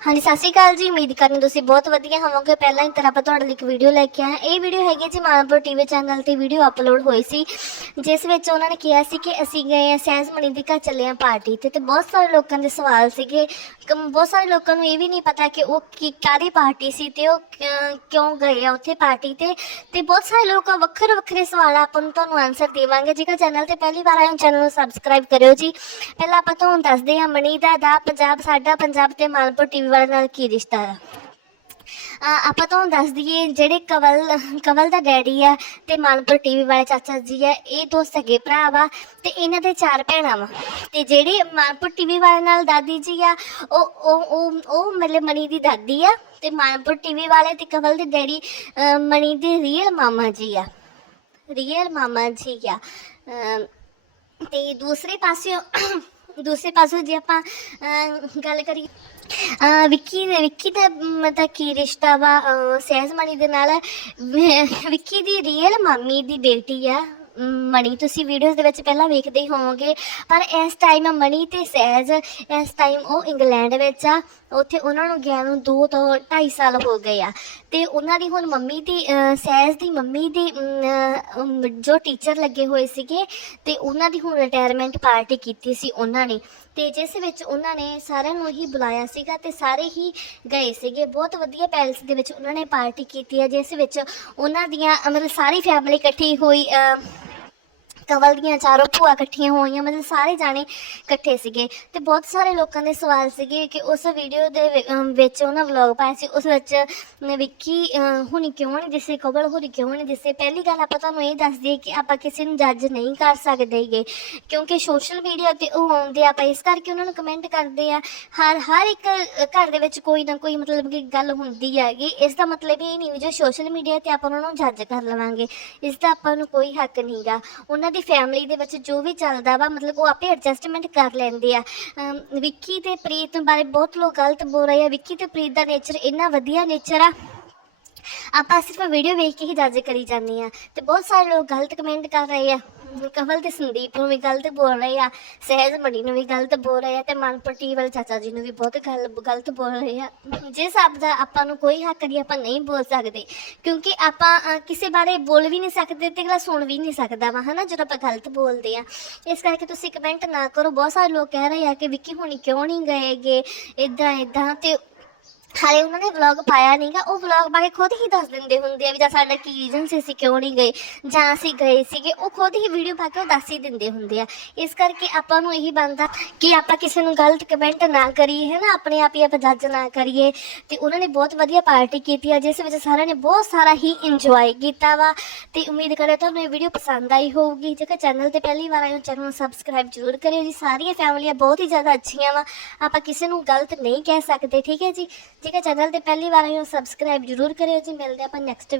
ਹਾਂਜੀ, ਸਤਿ ਸ਼੍ਰੀ ਅਕਾਲ ਜੀ। ਉਮੀਦ ਕਰਨੀ ਤੁਸੀਂ ਬਹੁਤ ਵਧੀਆ ਹੋਵੋਗੇ। ਪਹਿਲਾਂ ਹੀ ਤਰ੍ਹਾਂ ਆਪਾਂ ਤੁਹਾਡੇ ਲਈ ਇੱਕ ਵੀਡੀਓ ਲੈ ਕੇ ਆਏ ਇਹ ਵੀਡੀਓ ਹੈਗੀ ਹੈ ਜੀ ਮਾਨਪੁਰ ਟੀਵੀ ਚੈਨਲ ਤੇ ਵੀਡੀਓ ਅਪਲੋਡ ਹੋਈ ਸੀ। ਜਿਸ ਵਿੱਚ ਉਹਨਾਂ ਨੇ ਕਿਹਾ ਸੀ ਕਿ ਅਸੀਂ ਗਏ ਆ ਸਹਿਜ ਮਣੀ ਦੇ ਘਰ ਚੱਲੇ ਆ ਪਾਰਟੀ ਤੇ ਤੇ ਬਹੁਤ ਸਾਰੇ ਲੋਕਾਂ ਦੇ ਸਵਾਲ ਸੀਗੇ। ਕਿ ਬਹੁਤ ਸਾਰੇ ਲੋਕਾਂ ਨੂੰ ਇਹ ਵੀ ਨਹੀਂ ਪਤਾ ਕਿ ਉਹ ਕੀ ਕਾਦੀ ਪਾਰਟੀ ਸੀ ਤੇ ਉਹ ਕ- ਕਿਉਂ ਗਏ ਆ ਉੱਥੇ ਪਾਰਟੀ ਤੇ। ਤੇ ਬਹੁਤ ਸਾਰੇ ਲੋਕ ਵੱਖਰੇ ਵੱਖਰੇ ਸਵਾਲ ਆਪਾਂ ਨੂੰ ਤੁਹਾਨੂੰ ਆਨਸਰ ਦੇਵਾਂਗੇ। ਜੇਕਰ ਚੈਨਲ ਤੇ ਪਹਿਲੀ ਵਾਰ ਆਏ ਹੋ ਚੈਨਲ ਨੂੰ ਸਬਸਕ੍ਰਾਈਬ ਕਰਿਓ ਜੀ। ਪਹਿਲਾਂ ਆਪਾਂ ਤੁਹਾਨੂੰ ਦੱਸਦੇ ਹਾਂ, ਮਣੀ ਦਾ ਦਾ ਪੰਜਾਬ, ਸਾਡਾ ਪੰਜਾਬ ਤੇ ਮਾਨਪੁਰ ਟੀਵੀ ਵਾਲੇ ਨਾਲ ਕੀ ਰਿਸ਼ਤਾ ਹੈ ਆ। ਆਪਾਂ ਤੁਹਾਨੂੰ ਦੱਸ ਦਈਏ ਜਿਹੜੇ ਕਵਲ ਕਵਲ ਦਾ ਡੈਡੀ ਆ ਤੇ ਮਾਨਪੁਰ ਟੀਵੀ ਵਾਲੇ ਚਾਚਾ ਜੀ ਆ ਇਹ ਦੋ ਸਗੇ ਭਰਾ ਵਾ ਤੇ ਇਹਨਾਂ ਦੇ ਚਾਰ ਭੈਣਾਂ ਵਾ। ਤੇ ਜਿਹੜੀ ਮਾਨਪੁਰ ਟੀਵੀ ਵਾਲੇ ਨਾਲ ਦਾਦੀ ਜੀ ਆ ਉਹ ਉਹ ਉਹ ਮਤਲਬ ਮਣੀ ਦੀ ਦਾਦੀ ਆ ਤੇ ਮਾਨਪੁਰ ਟੀਵੀ ਵਾਲੇ ਤੇ ਕਵਲ ਦੇ ਡੈਡੀ ਅਹ, ਮਣੀ ਦੇ ਰੀਅਲ ਮਾਮਾ ਜੀ ਆ। ਰੀਅਲ ਮਾਮਾ ਜੀ ਆ। ਅਮ, ਤੇ ਦੂਸਰੇ ਪਾਸੇ ਦੂਸਰੇ ਪਾਸੇ ਜੇ ਆਪਾਂ ਗੱਲ ਕਰੀਏ ਵਿੱਕੀ ਦੇ, ਵਿੱਕੀ ਦਾ, ਮਤਲਬ ਕੀ ਰਿਸ਼ਤਾ ਵਾ ਸਹਿਜਮਣੀ ਦੇ ਨਾਲ ਵਿੱਕੀ ਦੀ ਰੀਅਲ ਮਾਮੀ ਦੀ ਬੇਟੀ ਆ। ਮਣੀ, ਤੁਸੀਂ ਵੀਡੀਓਜ਼ ਦੇ ਵਿੱਚ ਪਹਿਲਾਂ ਵੇਖਦੇ ਹੀ ਹੋਵੋਗੇ, ਪਰ ਇਸ ਟਾਈਮ ਮਣੀ ਤੇ ਸਹਿਜ, ਇਸ ਟਾਈਮ ਉਹ ਇੰਗਲੈਂਡ ਵਿੱਚ ਆ, ਉੱਥੇ ਉਹਨਾਂ ਨੂੰ ਗਿਆ ਨੂੰ 2 ਤੋਂ 2.5 ਸਾਲ ਹੋ ਗਏ ਆ। ਤੇ ਉਹਨਾਂ ਦੀ ਹੁਣ ਮੰਮੀ ਦੀ ਸਹਿਜ ਦੀ ਮੰਮੀ ਦੀ ਜੋ ਟੀਚਰ ਲੱਗੇ ਹੋਏ ਸੀਗੇ, ਤੇ ਉਹਨਾਂ ਦੀ ਹੁਣ ਰਿਟਾਇਰਮੈਂਟ ਪਾਰਟੀ ਕੀਤੀ ਸੀ ਉਹਨਾਂ ਨੇ। ਤੇ ਜਿਸ ਵਿੱਚ ਉਹਨਾਂ ਨੇ ਸਾਰਿਆਂ ਨੂੰ ਹੀ ਬੁਲਾਇਆ ਸੀਗਾ ਤੇ ਸਾਰੇ ਹੀ ਗਏ ਸੀਗੇ। ਬਹੁਤ ਵਧੀਆ ਪੈਲਸ ਦੇ ਵਿੱਚ ਉਹਨਾਂ ਨੇ ਪਾਰਟੀ ਕੀਤੀ ਹੈ ਜਿਸ ਵਿੱਚ ਉਹਨਾਂ ਦੀਆਂ, ਮਤਲਬ ਸਾਰੀ ਫੈਮਿਲੀ ਇਕੱਠੀ ਹੋਈ ਕਵਲ ਦੀਆਂ ਚਾਰੋਂ ਭੂਆ ਇਕੱਠੀਆਂ ਹੋਈਆਂ ਮਤਲਬ ਸਾਰੇ ਜਾਣੇ ਇਕੱਠੇ ਸੀਗੇ ਤੇ ਬਹੁਤ ਸਾਰੇ ਲੋਕਾਂ ਦੇ ਸਵਾਲ ਸੀਗੇ ਕਿ ਉਸ ਵੀਡੀਓ ਦੇ ਵਿ- ਅਮ ਵਿੱਚ ਉਹਨਾਂ ਵਲੌਗ ਪਾਇਆ ਸੀ ਉਸ ਵਿੱਚ ਵਿੱਕੀ ਅਮ ਹੁਣੀ ਕਿਉਂ ਨਹੀਂ ਦਿਸੇ ਕਵਲ ਹੁਣੀ ਕਿਉਂ ਨਹੀਂ ਦਿਸੇ? ਪਹਿਲੀ ਗੱਲ ਆਪਾਂ ਤੁਹਾਨੂੰ ਇਹ ਦੱਸ ਦਈਏ ਕਿ ਆਪਾਂ ਕਿਸੇ ਨੂੰ ਜੱਜ ਨਹੀਂ ਕਰ ਸਕਦੇਗੇ ਕਿਉਂਕਿ ਸੋਸ਼ਲ ਮੀਡੀਆ ਤੇ ਉਹ ਆਉਂਦੇ ਆ ਆਪਾਂ ਇਸ ਕਰਕੇ ਉਹਨਾਂ ਨੂੰ ਕਮੈਂਟ ਕਰਦੇ ਆ ਹਰ ਹਰ ਇੱਕ ਅ, ਘਰ ਦੇ ਵਿੱਚ ਕੋਈ ਨਾ ਕੋਈ ਮਤਲਬ ਕਿ ਗੱਲ ਹੁੰਦੀ ਹੈਗੀ ਇਸ ਦਾ ਮਤਲਬ ਇਹ ਨਹੀਂ ਵੀ ਜੋ ਸੋਸ਼ਲ ਮੀਡੀਆ ਤੇ ਆਪਾਂ ਉਹਨਾਂ ਨੂੰ ਜੱਜ ਕਰ ਲਵਾਂਗੇ ਇਸ ਦਾ ਆਪਾਂ ਨੂੰ ਕੋਈ ਹੱਕ ਨਹੀਂਗਾ ਉਹਨਾਂ ਦੀ ਫੈਮਿਲੀ ਦੇ ਵਿੱਚ ਜੋ ਵੀ ਚੱਲਦਾ ਵਾ, ਮਤਲਬ ਉਹ ਆਪੇ ਐਡਜਸਟਮੈਂਟ ਕਰ ਲੈਂਦੇ ਆ। ਵਿੱਕੀ ਤੇ ਪ੍ਰੀਤ ਬਾਰੇ ਬਹੁਤ ਲੋਕ ਗਲਤ ਬੋਲ ਰਹੇ ਆ। ਵਿੱਕੀ ਤੇ ਪ੍ਰੀਤ ਦਾ ਨੇਚਰ ਇੰਨਾ ਵਧੀਆ ਨੇਚਰ ਆ। ਆਪਾਂ ਸਿਰਫ ਵੀਡੀਓ ਵੇਖ ਕੇ ਹੀ ਜੱਜ ਕਰੀ ਜਾਂਦੇ ਆ ਤੇ ਬਹੁਤ ਸਾਰੇ ਲੋਕ ਗਲਤ ਕਮੈਂਟ ਕਰ ਰਹੇ ਆ। ਕਮਲ ਤੇ ਸੰਦੀਪ ਨੂੰ ਵੀ ਗਲਤ ਬੋਲ ਰਹੇ ਆ ਸਹਿਜ ਮਣੀ ਨੂੰ ਵੀ ਗਲਤ ਬੋਲ ਰਹੇ ਆ ਤੇ ਮਨਪ੍ਰਤੀ ਵਾਲੇ ਚਾਚਾ ਜੀ ਨੂੰ ਵੀ ਬਹੁਤ ਗੱਲ ਗਲਤ ਬੋਲ ਰਹੇ ਆ। ਜਿਸ ਹਿਸਾਬ ਦਾ ਆਪਾਂ ਨੂੰ ਕੋਈ ਹੱਕ ਨਹੀਂ ਆਪਾਂ ਨਹੀਂ ਬੋਲ ਸਕਦੇ। ਕਿਉਂਕਿ ਆਪਾਂ ਅਹ, ਕਿਸੇ ਬਾਰੇ ਬੋਲ ਵੀ ਨਹੀਂ ਸਕਦੇ ਤੇ ਅਗਲਾ ਸੁਣ ਵੀ ਨਹੀਂ ਸਕਦਾ ਵਾ ਹਨਾ ਜਦੋਂ ਆਪਾਂ ਗਲਤ ਬੋਲਦੇ ਆ। ਇਸ ਕਰਕੇ ਤੁਸੀਂ ਕਮੈਂਟ ਨਾ ਕਰੋ। ਬਹੁਤ ਸਾਰੇ ਲੋਕ ਕਹਿ ਰਹੇ ਆ ਕਿ ਵਿੱਕੀ ਹੁਣੀ ਕਿਉਂ ਨਹੀਂ ਗਏਗੇ? ਇਦਾਂ ਇਦਾਂ ਤੇ ਹਾਲੇ ਉਹਨਾਂ ਨੇ ਵਲੌਗ ਪਾਇਆ ਨਹੀਂਗਾ ਉਹ ਵਲੌਗ ਪਾ ਕੇ ਖੁਦ ਹੀ ਦੱਸ ਦਿੰਦੇ ਹੁੰਦੇ ਆ ਵੀ ਜਾਂ ਸਾਡਾ ਕੀ ਰੀਜ਼ਨ ਸੀ, ਅਸੀਂ ਕਿਉਂ ਨਹੀਂ ਗਏ, ਜਾਂ ਅਸੀਂ ਗਏ ਸੀਗੇ, ਉਹ ਖੁਦ ਹੀ ਵੀਡੀਓ ਪਾ ਕੇ ਉਹ ਦੱਸ ਹੀ ਦਿੰਦੇ ਹੁੰਦੇ ਆ। ਇਸ ਕਰਕੇ ਆਪਾਂ ਨੂੰ ਇਹੀ ਬਣਦਾ ਕਿ ਆਪਾਂ ਕਿਸੇ ਨੂੰ ਗਲਤ ਕਮੈਂਟ ਨਾ ਕਰੀਏ ਹੈ ਨਾ ਆਪਣੇ ਆਪ ਹੀ ਆਪਾਂ ਜੱਜ ਨਾ ਕਰੀਏ। ਤੇ ਉਹਨਾਂ ਨੇ ਬਹੁਤ ਵਧੀਆ ਪਾਰਟੀ ਕੀਤੀ ਆ, ਜਿਸ ਵਿੱਚ ਸਾਰਿਆਂ ਨੇ ਬਹੁਤ ਸਾਰਾ ਹੀ ਇੰਜੋਏ ਕੀਤਾ ਵਾ। ਤੇ ਉਮੀਦ ਕਰੇ ਤੁਹਾਨੂੰ ਇਹ ਵੀਡੀਓ ਪਸੰਦ ਆਈ ਹੋਊਗੀ। ਜੇਕਰ ਚੈਨਲ ਤੇ ਪਹਿਲੀ ਵਾਰ ਆਏ ਹੋ ਚੈਨਲ ਨੂੰ ਸਬਸਕ੍ਰਾਈਬ ਜ਼ਰੂਰ ਕਰਿਓ ਜੀ। ਸਾਰੀਆਂ ਫੈਮਲੀਆਂ ਬਹੁਤ ਹੀ ਜ਼ਿਆਦਾ ਅੱਛੀਆਂ ਵਾ। ਆਪਾਂ ਕਿਸੇ ਨੂੰ ਗਲਤ ਨਹੀਂ ਕਹਿ ਸਕਦੇ, ਠੀਕ ਹੈ ਜੀ? ਜੇਕਰ ਚੈਨਲ ਤੇ ਪਹਿਲੀ ਵਾਰ ਆਏ ਹੋ ਸਬਸਕ੍ਰਾਈਬ ਜ਼ਰੂਰ ਕਰਿਓ ਜੀ। ਮਿਲਦੇ ਆਪਾਂ ਨੈਕਸਟ